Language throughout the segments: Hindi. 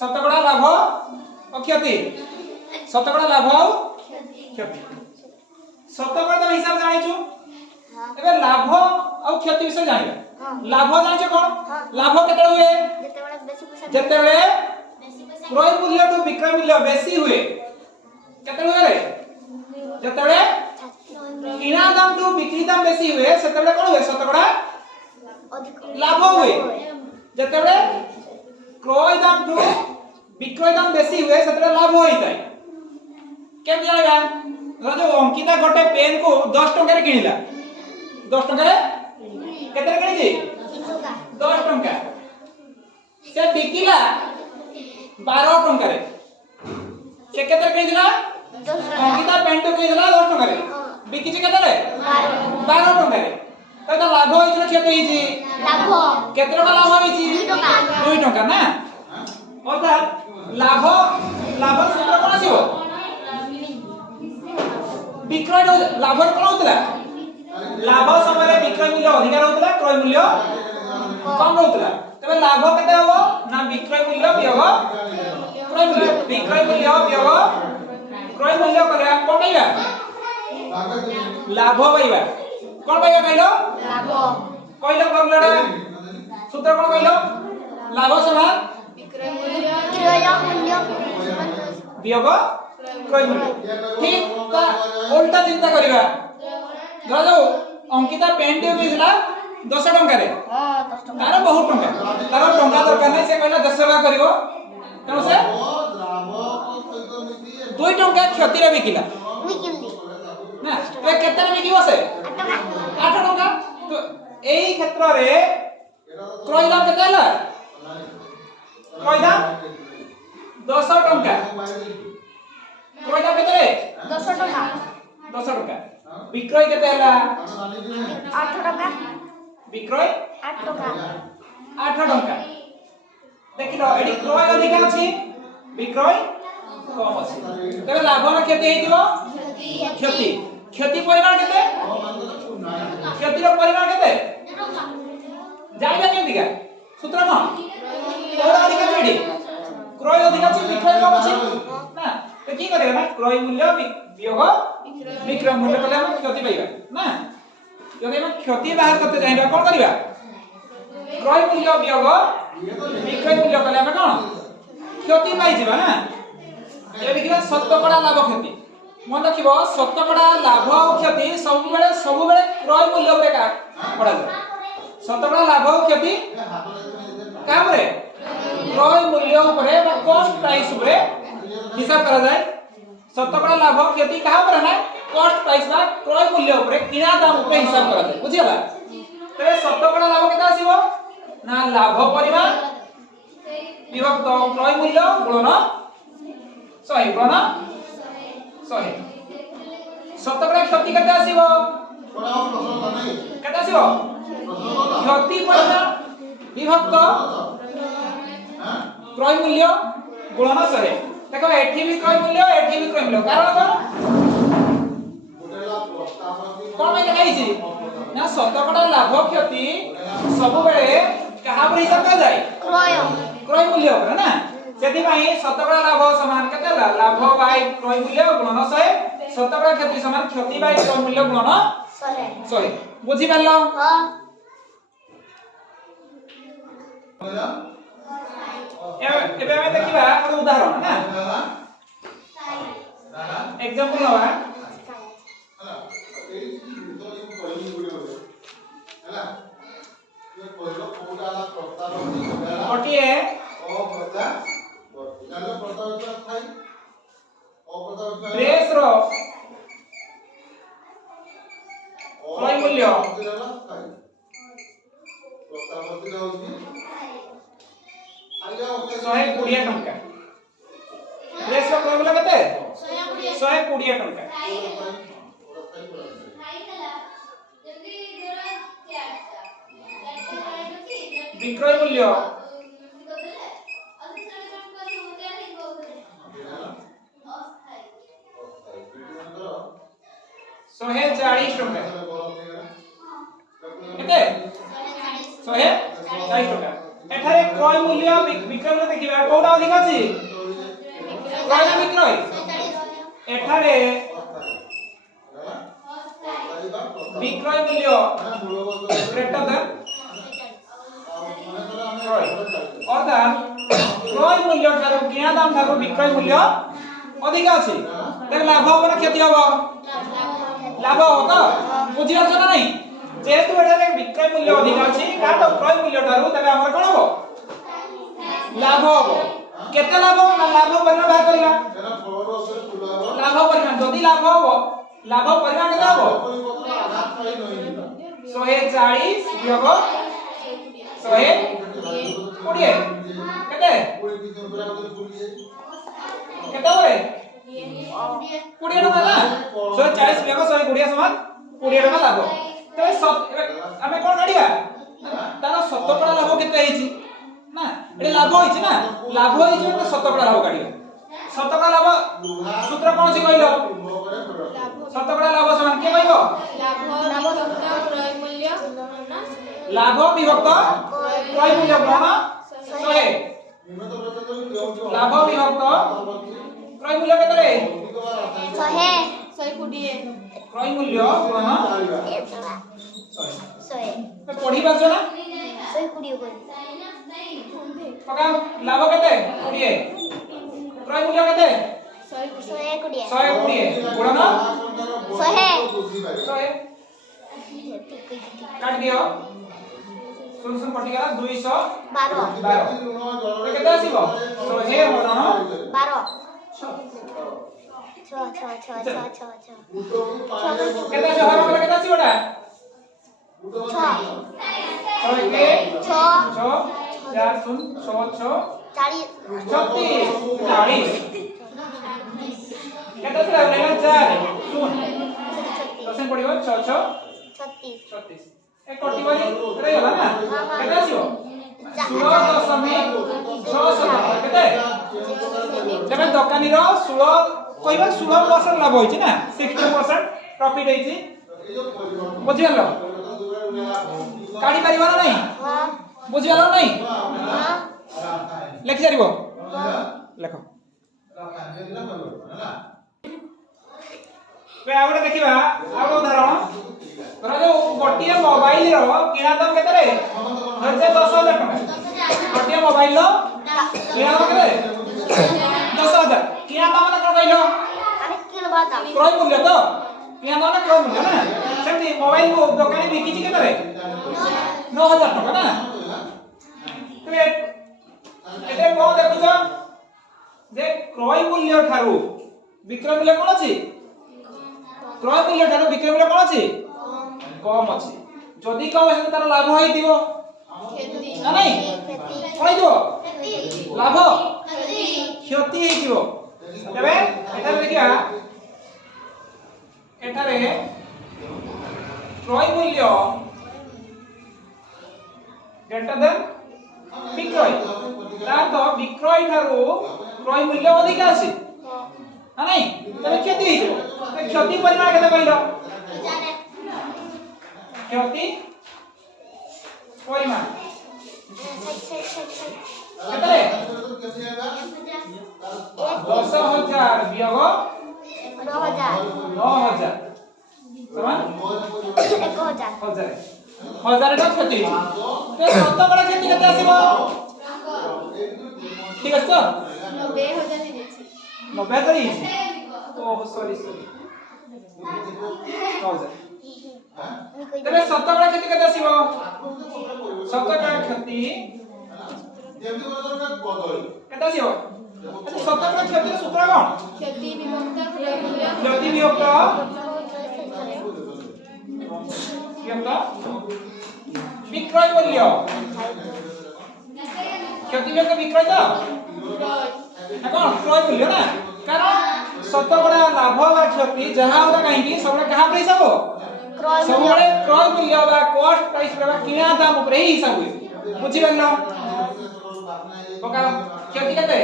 शतकड़ा लाभ और क्षति शतकड़ा लाभ और क्षति शतकड़ा तो हिसाब जानि छु एबे लाभ और क्षति विषय जानिबा लाभ जानि छ कोन लाभ केते हुए जते बेले क्रय मूल्य तो विक्रय मूल्य बेसी हुए केते हुए रे जते बेले किना दाम तो बिक्री दाम बेसी हुए सेते बेले कोन हुए शतकड़ा लाभ हुए जते बेले क्रय दाम तो विक्रय दाम बेसी हुए सेते लाभ होई थाए केम जानिबा जो अंकिता गोटे पेन को 10 टंका रे किनिला 10 टंका रे केते रे किनिछि 10 टंका से बिकिला 12 टंका रे से केते रे किनिला अंकिता पेन तो किनिला 10 टंका रे बिकिछि केते रे 12 टंका रे तो लाभ होई छ क्षति होई छी लाभ केते टका लाभ होई छी 2 टंका ना अर्थात लाभ लाभ सूत्र कोन आसीबो विक्रय लाभ कोन होतला लाभ समय विक्रय मूल्य अधिकार होतला क्रय मूल्य कम होतला तबे लाभ केते होबो ना विक्रय मूल्य वियोग क्रय मूल्य विक्रय मूल्य वियोग क्रय मूल्य करे हम कोन पाइबा लाभ पाइबा कोन पाइबा कहलो लाभ कहलो फर्मुलाटा सूत्र कोन कहलो लाभ समान विक्रय मूल्य वियोग क्रय मूल्य ठीक ता उल्टा चिंता करिबा धर जो अंकिता पेन टे बेचला 10 टंका रे तार बहुत टंका तार टंका दरकार नै से कहला 10 टका करिवो तनो से 2 टंका क्षति रे बिकिला ना ए केते रे बिकिबो से 8 टंका तो एई क्षेत्र रे क्रय दाम केते हला क्रय दाम 10 टंका क्रय दाम केते रे 10 टंका 10 टंका विक्रय केते हला 8 टंका विक्रय 8 टंका 8 टंका देखिलो एडी क्रय अधिक अछि विक्रय कम अछि तबे लाभ ना क्षति हेतिबो क्षति क्षति परिमाण केते क्षति रो परिमाण केते जाइबा केति का सूत्र कोन कोन अधिक अछि एडी क्रय अधिक अछि विक्रय कम अछि ना तो की करेगा ना क्रय मूल्य वियोग विक्रय मूल्य कले हम क्षति पाइबा ना यदि हम क्षति बाहर करते जाइबा कोन करिबा क्रय मूल्य वियोग विक्रय मूल्य कले हम कोन क्षति पाइ जिबा ना ये देखिबा शतकड़ा लाभ क्षति मन रखिबो शतकड़ा लाभ और क्षति सब बेले क्रय मूल्य रे का पड़ा जाय शतकड़ा लाभ और क्षति का रे क्रय मूल्य ऊपर बा कॉस्ट प्राइस ऊपर हिसाब करा जाए शतकड़ा लाभ क्षति कहा पर है कॉस्ट प्राइस बा क्रय मूल्य ऊपर किना दाम ऊपर हिसाब करा जाए बुझियला तबे शतकड़ा लाभ केता आसीबो ना लाभ परिमाण विभक्त क्रय मूल्य गुणन 100 गुणन 100 शतकड़ा क्षति केता आसीबो केता आसीबो क्षति परिमाण विभक्त क्रय मूल्य गुणन 100 देखो एठी भी क्रय मूल्य कारण कोन में लिखाई छी ना शतकड़ा लाभ क्षति सब बेले कहा पर हिसाब कर जाय क्रय मूल्य पर ना सेति भाई शतकड़ा लाभ समान केते लाभ बाय क्रय मूल्य गुणन 100 शतकड़ा क्षति समान क्षति बाय क्रय मूल्य गुणन 100 बुझि पालो हां एबे हम देखिबा एक उदाहरण ना एग्जांपल हवा हला ए तो ये पहली वीडियो हला ये पहिलो कोडाला प्रस्ताव गोटिए ओ प्रजा जानो प्रस्ताव थाई ओ प्रस्ताव ड्रेस रो क्रय मूल्य प्रस्ताव दिला होची 120 टंका ड्रेस रो क्रय मूल्य केते 120 टंका विक्रय मूल्य 140 टंका केते 140 टंका एठारे क्रय मूल्य विक्रय मूल्य देखिबा कोडा कोनटा अधिक अछि क्रय ना विक्रय एठारे विक्रय मूल्य ग्रेटर देन क्रय अर्थात क्रय मूल्य ठारू किना दाम ठारू विक्रय मूल्य अधिक अछि देख लाभ हो ना क्षति हो लाभ हो तो बुझि आछ ना नहीं जेतु एठारे विक्रय मूल्य अधिक अछि का तो क्रय मूल्य ठारू तबे हमर कोन हो लाभ हो केते लाभ हो ना लाभ परिमाण बाहर करिया लाभ परिमाण जदी लाभ हो लाभ परिमाण केते हो 140 योग 120 केते केते होए 20 टका ना 140 योग 120 समान 20 टका लाभ तो हमें कोन काढिबा तार शतकड़ा लाभ केते हेछि ना एटे लाभ होइछि ना लाभ होइछि तो शतकड़ा लाभ काढिबा शतकड़ा लाभ सूत्र कोन छि कहिलो शतकड़ा लाभ समान के कहबो लाभ विभक्त क्रय मूल्य गुणन 100 लाभ विभक्त क्रय मूल्य केते रे 120 क्रय मूल्य गुणन 100 पढी पाछो ना 120 पका लाभ केते 20 क्रय मूल्य केते 120 गुणन 100 काट दियो सुन सुन पटी गला 212 तो केते आसीबो 100 गुणन 12 छ केते हर मतलब केते आसीबोटा 6 के 6 4 सुन 6 40 केते से लेना 4 सुन दसन पडिबो 6 36 एक कोटी वाली रे गला ना केते आसीबो 16.6 केते जब दुकानी रो 16 कहबा 16% लाभ होइछि ना 60% प्रॉफिट होइछि बुझियलो काढी परिबा ना नहीं हां बुझियलो नहीं हां लिखि जारिबो लेखो वे आउडे देखिबा आउडे उदाहरण धर जो गोटिए मोबाइल रो किना दाम केते रे धरजे 10000 टका गोटिए मोबाइल रो किना दाम केते 10000 किना दाम ना कोन कहलो अरे किनबा दाम क्रय मूल्य तो किना दाम ना क्रय मूल्य ना सेमती मोबाइल को दुकानी बिकी छि केते रे 9000 टका ना तो एते कोन देखुछ जे क्रय मूल्य ठारू विक्रय मूल्य कोन अछि क्रय मूल्य ठारू विक्रय मूल्य कोन अछि कम अछि जदी कम अछि तार लाभ होई दिबो ना नहीं कोइ दिबो लाभ क्षति हेइ दिबो तबे एटा देखिया एटारे क्रय मूल्य ग्रेटर देन विक्रय तार तो विक्रय ठारू क्रय मूल्य अधिक अछि ना नहीं तबे क्षति हेइ दिबो क्षति परिमाण केते कहलो क्षति परिमाण केते 10000 वियोग 9000 समान 1000 1000 टा क्षति तो शतकड़ा क्षति केते आसीबो ठीक আছে তো 90000 হে দিছি 90000 হি ओह सॉरी 1000 तबे शतकड़ा क्षति केते आसीबो शतकड़ा क्षति केते आसीबो अच्छा शतकड़ा क्षति सूत्र कोन क्षति विभक्त क्रय मूल्य क्षति विभक्त विक्रय मूल्य क्षति विभक्त विक्रय तो कोन क्रय मूल्य ना कारण शतकड़ा लाभ बा क्षति जहा होगा कहीं सबले कहा पे हिसाब सबले क्रय मूल्य बा कॉस्ट प्राइस बा किना दाम ऊपर ही हिसाब हुए बुझि गलो पका क्षति केते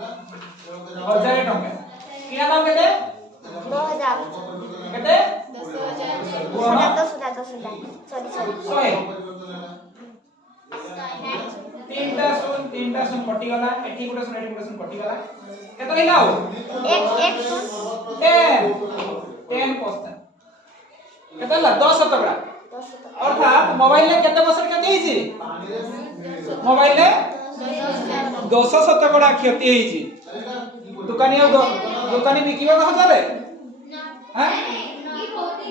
1000 टका किना दाम केते 9000 केते 10000 सॉरी तीनटा सुन पट्टी गला एठी गुटे सुन एठी कैलकुलेशन कटि गला केते रहिला हो 10% केते ला 10 शतकड़ा अर्थात मोबाइल ले केते परसेंट केते हिची मोबाइल ले 200 शतकड़ा क्षति हिची दुकानी दुकानी बिकिबा कहा चले हैं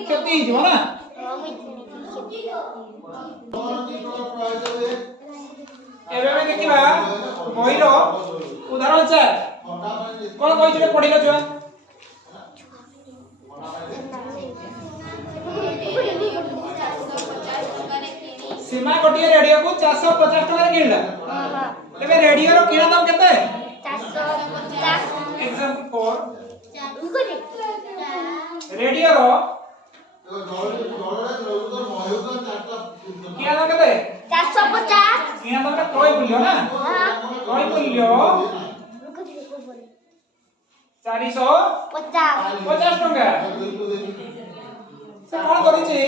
क्षति हिची हो ना एबे में देखिबा बहिरो उदाहरण छ कोन कहि छले पढिलो छुआ सीमा गोटिए रेडियो को 450 टका रे किनला तबे रेडियो रो किना दाम केते 450 एग्जांपल 4 रेडियो रो किना दाम केते 450 किना दाम क्रय मूल्य ना क्रय मूल्य 450 टका से कोन करि छी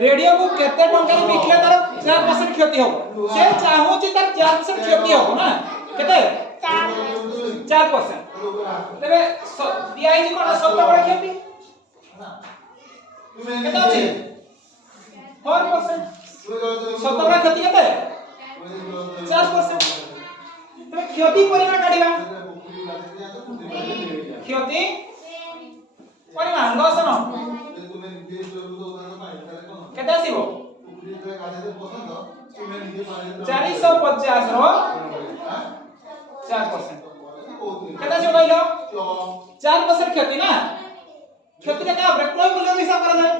रेडियो को केते टंका रे बिकले तार 4% क्षति हो से चाहू छी तार 4% क्षति हो ना केते 4% तबे दियाई जी कोन 70 बड़ा क्षति केते अछि 4% 70 बड़ा क्षति केते 4% तबे क्षति परिमाण काढिबा क्षति परिमाण 10 न केते आसीबो 450 रो 4% केते आसीबो कहलो 4% क्षति ना क्षति रे का ब्रेक लो मूल्य हिसाब करा जाय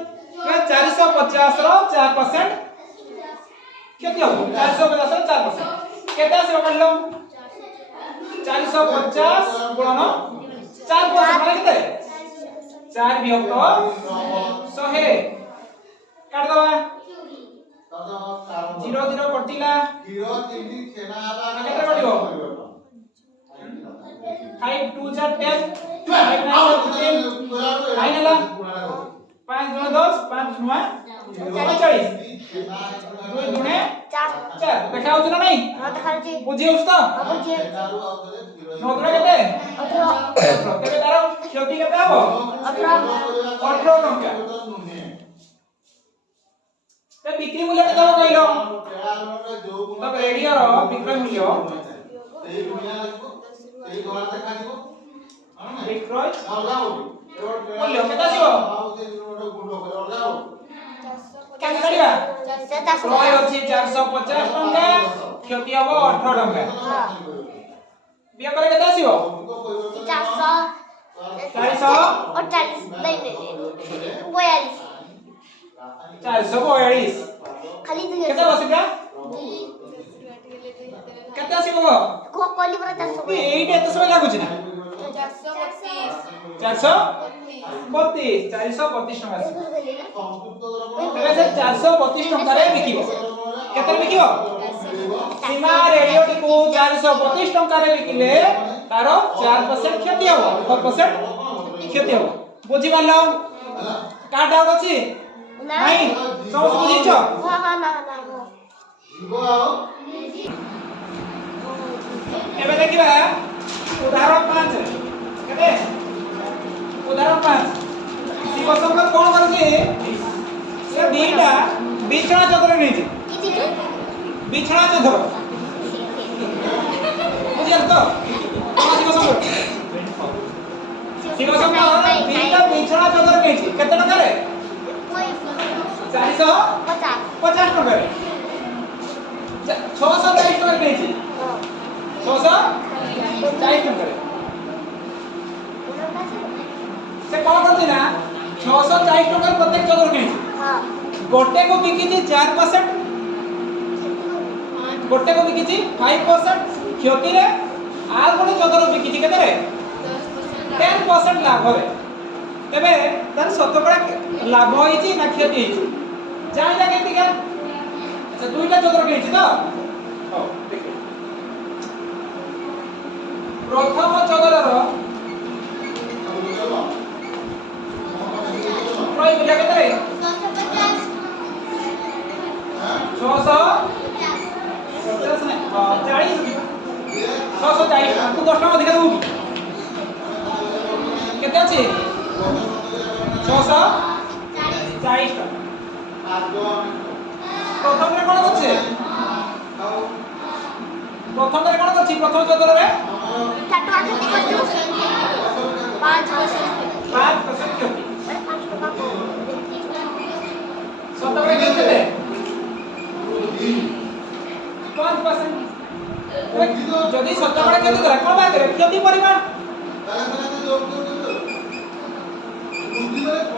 450 रो 4% क्षति हो 450 रो 4% केते आसीबो कहलो 450 गुणन 4% माने केते 4 विभक्त 100 काट दवा 0 0 कटिला 0 3 छेना आला केते कटिबो 5 2 जा 10 5 9 10 9 ला 5 2 10 5 9 40 2 दुने 4 देखाउ छ ना नहीं हां देखाउ छी बुझी उस तो बुझी नोदरा केते 18 केते तारो क्षति केते हबो 18 टंका ते बिक्री मूल्य केते हबो कहलो तब रेडियो रो बिक्री मूल्य एई दुनिया लागबो एई घर देखा दिबो विक्रय मूल्य केते आसीबो केते करिबा क्रय अछि 450 टंका क्षति हबो 18 टंका बिया करे केते आसीबो 400 नहीं 442 खाली केते बसिबा केते आसीबो को कोली पर 400 एइट एते समय लागु छी ना 432 टका तबे से 432 टका रे बिकिबो केते बिकिबो सीमा रेडियो को 432 टका रे बिकिले तारो 4% क्षति हो 4% क्षति हो बुझी मारलो का डाउट अछि नहीं सब बुझी छ हां हां ना एबे देखिबा उदाहरण 5 केते उदाहरण 5 शिवशंकर कोन करछि से दीटा बिछड़ा चदर नै छै बिछड़ा चदर बुझियल तो शिवशंकर दीटा बिछड़ा चदर नै छै केते टका रे 450 टका रे 640 टका नै छै 640 टका रे से कोन करछि ना 640 टका प्रत्येक चदर नै छै हां गोटे को बिकिछि 4% गोटे को बिकिछि 5% क्षति रे आर कोन चदर बिकिछि केते रे 10% लाभ रे तबे तार शतकड़ा लाभ होइछि ना क्षति होइछि जानिला केति का अच्छा दुईटा चदर किछि तो हो देखो प्रथम चदर रो क्रय मूल्य केते रे 650 नहीं 40 640 ତାକୁ 10 ଟଙ୍କା ଅଧିକା ଦବୁ କେତେ ଅଛି 640 ଟଙ୍କା ପ୍ରଥମରେ କ'ଣ କରୁଛେ ପ୍ରଥମରେ କ'ଣ କରୁଛି ପ୍ରଥମ ଚତୁରରେ 5% କ୍ଷତି ଶତକଡ଼ା କେତେ 5% যদি শতকড়া ক্ষতি করে কোন বাদ করে ক্ষতি পরিমাণ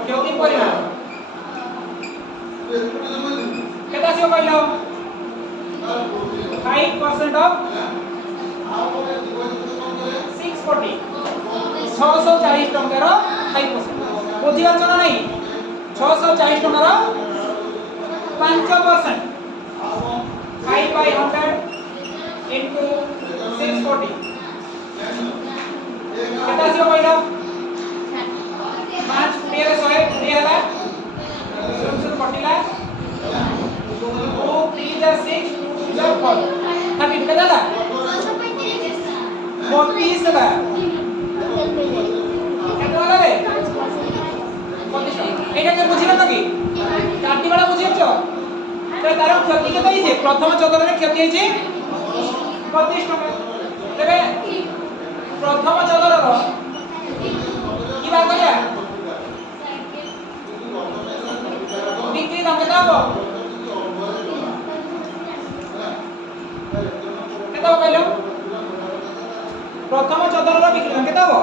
ক্ষতি পরিমাণ কেটা আসিব কইল 5% অফ 640 640 টঙ্কার 5% বুঝি পারছ না নাই 640 টঙ্কার 5% 5/100 into 640 केटा आसीबो कहलो 5 20 रे 100 20 हला 0 कटिला 2 3 जा 6 2 जा 4 30 केटा ला 32 हला केटा हला रे 32 एटा के बुझिला तो की काटी वाला बुझियछ तो तार क्षति केते हिजे प्रथम चतुर रे क्षति हिजे 32 टका तेबे प्रथम चतुरर की बात करिया बिक्री दाम केता हो केता हो कहलो प्रथम चतुरर बिक्री दाम केता हो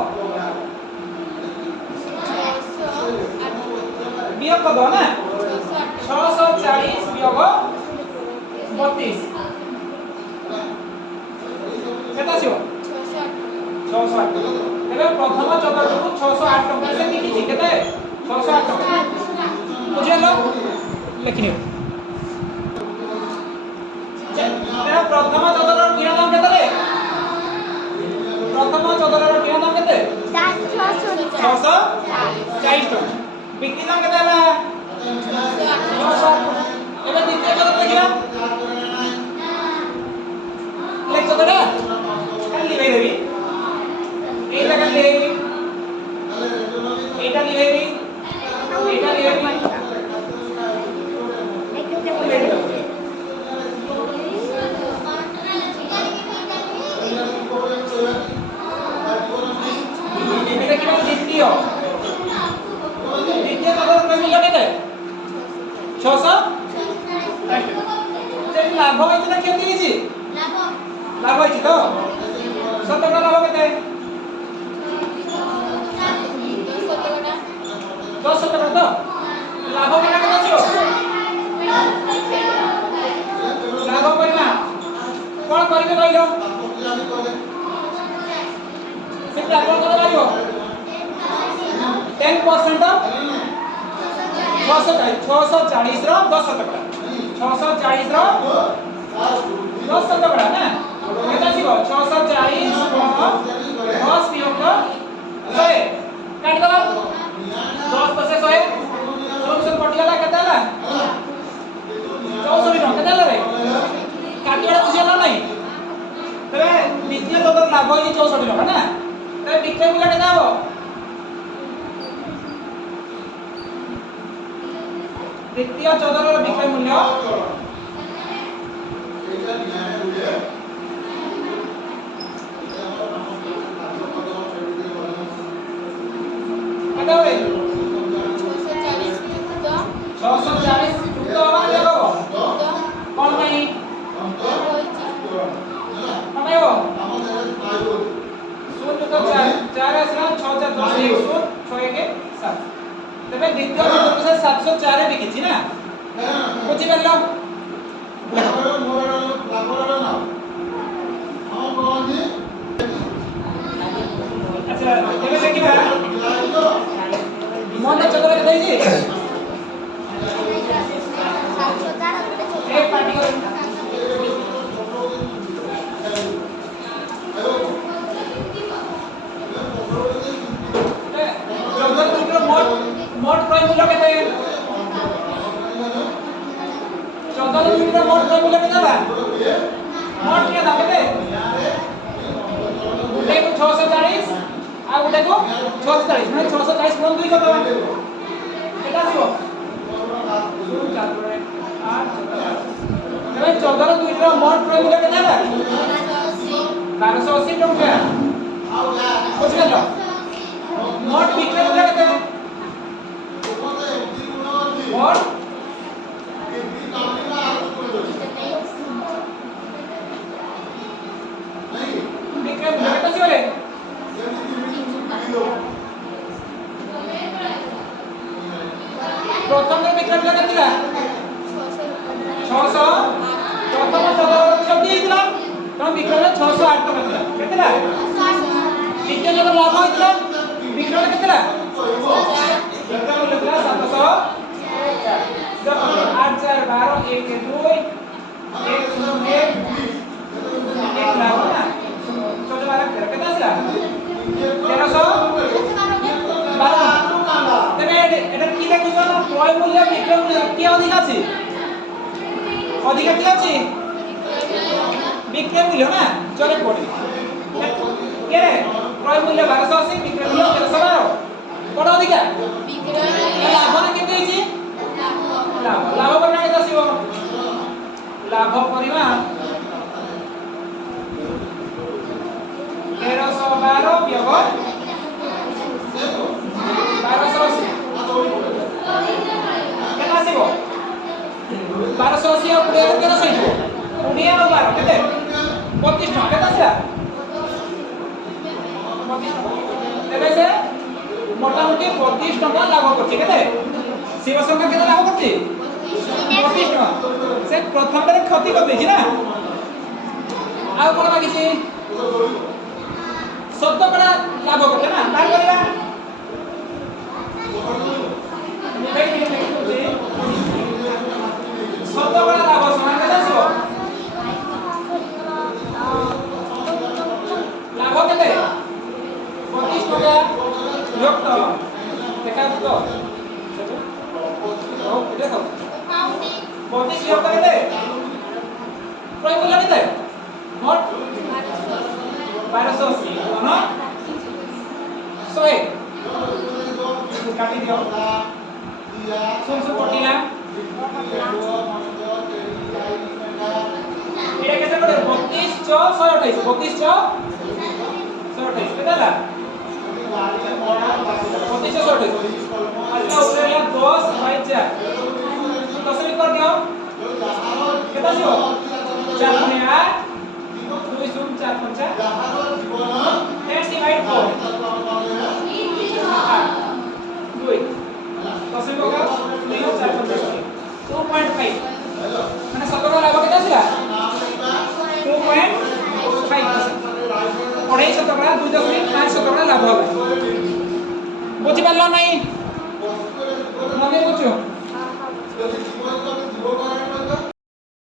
वियोग कद ना 640 वियोग 32 केता आसीबो 608 एबे प्रथम चतुर्थको 608 टका से लिखिछि केते 608 टका बुझिलो लिखिनियो तेरा प्रथम चतुर्थर किना दाम केते रे प्रथम चतुर्थर किना दाम केते 640 टका बिक्री दाम केते हला 608 एबे द्वितीय चतुर्थ देखिबा लेख चतुर्थ लिखै देबी एटा का लिखैबी एटा लिखैबी एटा लिखैबी एटा कि द्वितीय चतुर्थ मूल्य केते 600 ते लाभ होइछि ना क्षति होइछि लाभ होइछि तो शतकड़ा लाभ केते 10 शतकड़ा तो लाभ केना केते आछो लाभ करिना कोन करिके कहलो सेटा कोन करे मारियो 10% ऑफ 640 रो 10 शतकड़ा 640 रो 10 शतकड़ा ना केता आसीबो 640 10 वियोग 100 काट दबा 10 पसे 100 सोलुशन कटिला केता हला 64 टका केता हला रे काटिवाला बुझियला नाही तबे द्वितीय चतुर्थ लाभ होई 64 टका ना तबे विक्रय मूल्य केता हो द्वितीय चतुर्थर विक्रय मूल्य केता होई 640 तो हमारे देखो कौन भाई हमें हो शून्य तो 4 असला 6 4 10 6 के 7 तबे द्वितीय चतुर्थ से 704 रे बिकिछि ना बुझि परलो अच्छा तबे देखिबा मन चतुर के देछि एक पार्टी कर मोट क्रय मूल्य केते 14 यूनिट मोट क्रय मूल्य केते बा मोट के दाम केते ଆଉ ଗୋଟେକୁ 640 ମାନେ 640 ଗୁଣ 2 କରିଦେବା କେତେ ଆସିବ 4 8 ଏବେ 14 ର 2 ର ମୋଟ କ୍ରୟ ମୂଲ୍ୟ କେତେ ହେଲା 1280 ଟଙ୍କା ବୁଝିପାରିଲ ମୋଟ ବିକ୍ରୟ ମୂଲ୍ୟ କେତେ ମୋଟ বিক্রয় মূল্য কত ছিল রে প্রথম বিক্রয় মূল্য কত ছিল 600 প্রথম 14 দিয়েছিল তখন বিক্রয় মূল্য 608 টাকা ছিল কেতে না দ্বিতীয় যখন লাভ হয়েছিল বিক্রয় মূল্য কেতে না বিক্রয় মূল্য ছিল 700 8 4 12 1 2 1 0 1 1 লাভ না ছোট বারা কেতে আসলা 1312 তবে এটা কি লিখুছ ক্রয় মূল্য বিক্রয় মূল্য কি অধিক আছে অধিক কি আছে বিক্রয় মূল্য না চলে পড়ে কে রে ক্রয় মূল্য 1280 বিক্রয় মূল্য 1312 কোন অধিক বিক্রয় লাভ না কেতে হইছে লাভ লাভ পরিমাণ কেতে আসিব লাভ পরিমাণ 1312 বিয়োগ 1280 কেতে আসিব 1280 ଆଉ 20 1300 ହେଇଯିବ 20 ଆଉ 12 କେତେ 25 ଟଙ୍କା କେତେ ଆସିଲା 25 ଟଙ୍କା ତେବେ ସେ মোটামুটি 25 ଟଙ୍କା ଲାଭ କରୁଛି କେତେ ଶିବଶଙ୍କର କେତେ ଲାଭ କରୁଛି 25 ଟଙ୍କା ସେ ପ୍ରଥମରେ କ୍ଷତି କରିଦେଇଛି ନା ଆଉ କଣ ବାକିଛି শতকরা লাভ করতে না তার করিবা শতকরা লাভ সমান কেতে আসিব লাভ কেতে 25 টাকা যুক্ত দেখা তো দেখো 25 যুক্ত কেতে ক্রয় মূল্য কেতে মোট 1280 না 100 কাটি দিও শুনছো কটিলা এটা কেতে করে 32 চ 128 32 চ 128 কেতে না 32 চ 128 আচ্ছা উঠেলা 10 বাই 4 দশমিক কর দিও কেতে আসিব 4 গুণে 8 2 0 4 5 let's divide 4 2 দশমিক কর 2 4 5 2.5 মানে শতকরা লাভ কেতে আসিলা 2.5% অড়াই শতকরা 2.5 শতকরা লাভ হবে বুঝি পারলো নাই মনে বুঝছো